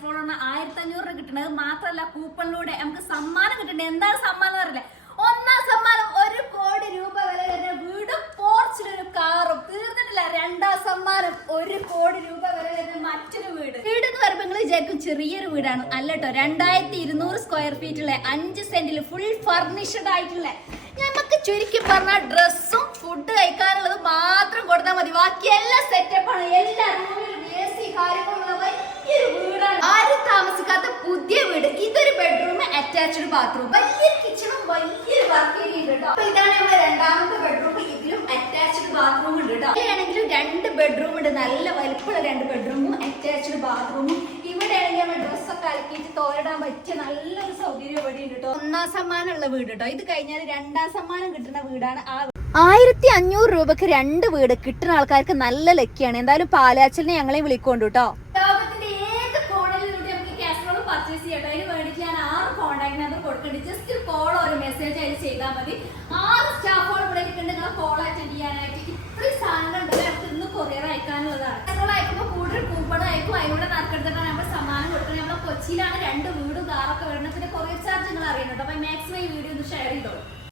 കാസറോളാണ് ആയിരത്തി അഞ്ഞൂറ് രൂപ കിട്ടുന്നത് മാത്രമല്ല കൂപ്പണിലൂടെ നമുക്ക് സമ്മാനം കിട്ടുന്നത് എന്താണ് സമ്മാനം അറിയില്ല ഒന്നാം സമ്മാനം ഒരു കോടി രൂപ വില വരുന്ന വീടും പോർച്ചിലൊരു കാറും. തീർന്നിട്ടില്ല. രണ്ടാം സമ്മാനം ഒരു കോടി രൂപ വില വരുന്ന മറ്റൊരു വീട്. വീട് എന്ന് പറയുമ്പോൾ നിങ്ങൾ വിചാരിക്കും ചെറിയൊരു വീടാണ്. അല്ലട്ടോ രണ്ടായിരത്തി ഇരുന്നൂറ് സ്ക്വയർ ഫീറ്റുള്ള അഞ്ച് സെന്റിൽ ഫുൾ ഫർണിഷ്ഡ് ആയിട്ടുള്ള നമുക്ക് ചുരുക്കി പറഞ്ഞ ഡ്രസ്സും ഫുഡ് കഴിക്കാനുള്ളത് മാത്രം കൊടുത്താൽ മതി. ബാക്കി എല്ലാ സെറ്റപ്പാണ് എല്ലാ റൂമിലും എ സി കാര്യങ്ങളുള്ള വലിയൊരു വീടാണ് ആരും താമസിക്കാത്ത പുതിയ വീട് ഇതൊരു ബെഡ്റൂം അറ്റാച്ച്ഡ് ബാത്റൂം വലിയൊരു കിച്ചണും വലിയൊരു വർക്ക് ഏരിയ ഉണ്ട് കേട്ടോ അപ്പൊ ഇതാണ് നമ്മുടെ രണ്ടാമത്തെ ബെഡ്റൂം ഇതിലും അറ്റാച്ച്ഡ് ബാത്റൂം ഉണ്ട് കേട്ടോ ഇവിടെയാണെങ്കിലും രണ്ട് ബെഡ്റൂം ഉണ്ട്. നല്ല വലിപ്പമുള്ള രണ്ട് ബെഡ്റൂമും അറ്റാച്ച്ഡ് ബാത്റൂമും ഇവിടെ ആണെങ്കിൽ നമ്മൾ ഡ്രസ്സൊക്കെ അലക്കിയിട്ട് തോരടാൻ പറ്റിയ നല്ലൊരു സൗകര്യം ഇവിടെ ഉണ്ട് കേട്ടോ ഒന്നാം സമ്മാനമുള്ള വീട് കേട്ടോ ഇത് കഴിഞ്ഞാൽ രണ്ടാം സമ്മാനം കിട്ടുന്ന വീടാണ് ആ ആയിരത്തി അഞ്ഞൂറ് രൂപക്ക് രണ്ട് വീട് കിട്ടുന്ന ആൾക്കാർക്ക് നല്ല ലക്കിയാണ്. എന്തായാലും പാലാച്ചലിനെ ഞങ്ങളെ വിളിക്കൊണ്ടു കേട്ടോ കോൺടാക്ട് നമ്പർ ജസ്റ്റ് ഒരു കോൾ ഒരു മെസ്സേജ് അതിൽ ചെയ്താൽ മതി. ആറ് സ്റ്റാഫുകൾ ഇവിടെ ഇരിക്കുന്നുണ്ട് നിങ്ങൾ കോൾ അറ്റൻഡ് ചെയ്യാനായിട്ട്. ഇത്രയും സാധനങ്ങൾ ഉണ്ടെങ്കിൽ ഇന്ന് കൊറിയർ അയക്കാനുള്ളതാണ്. നമ്മൾ അയക്കുമ്പോൾ കൂടുതൽ കൂപ്പൺ അയക്കും. അതിലൂടെ നറുക്കെടുത്തിട്ടാണ് നമ്മൾ സമ്മാനം കൊടുക്കുന്നത്. നമ്മൾ കൊച്ചിയിലാണ് രണ്ട് വീടും കാറൊക്കെ വരുന്നത്. പിന്നെ കൊറിയർ ചാർജ് നിങ്ങൾ അറിയണം കേട്ടോ അപ്പൊ മാക്സിമം ഈ വീഡിയോ ഒന്ന് ഷെയർ ചെയ്തോളൂ.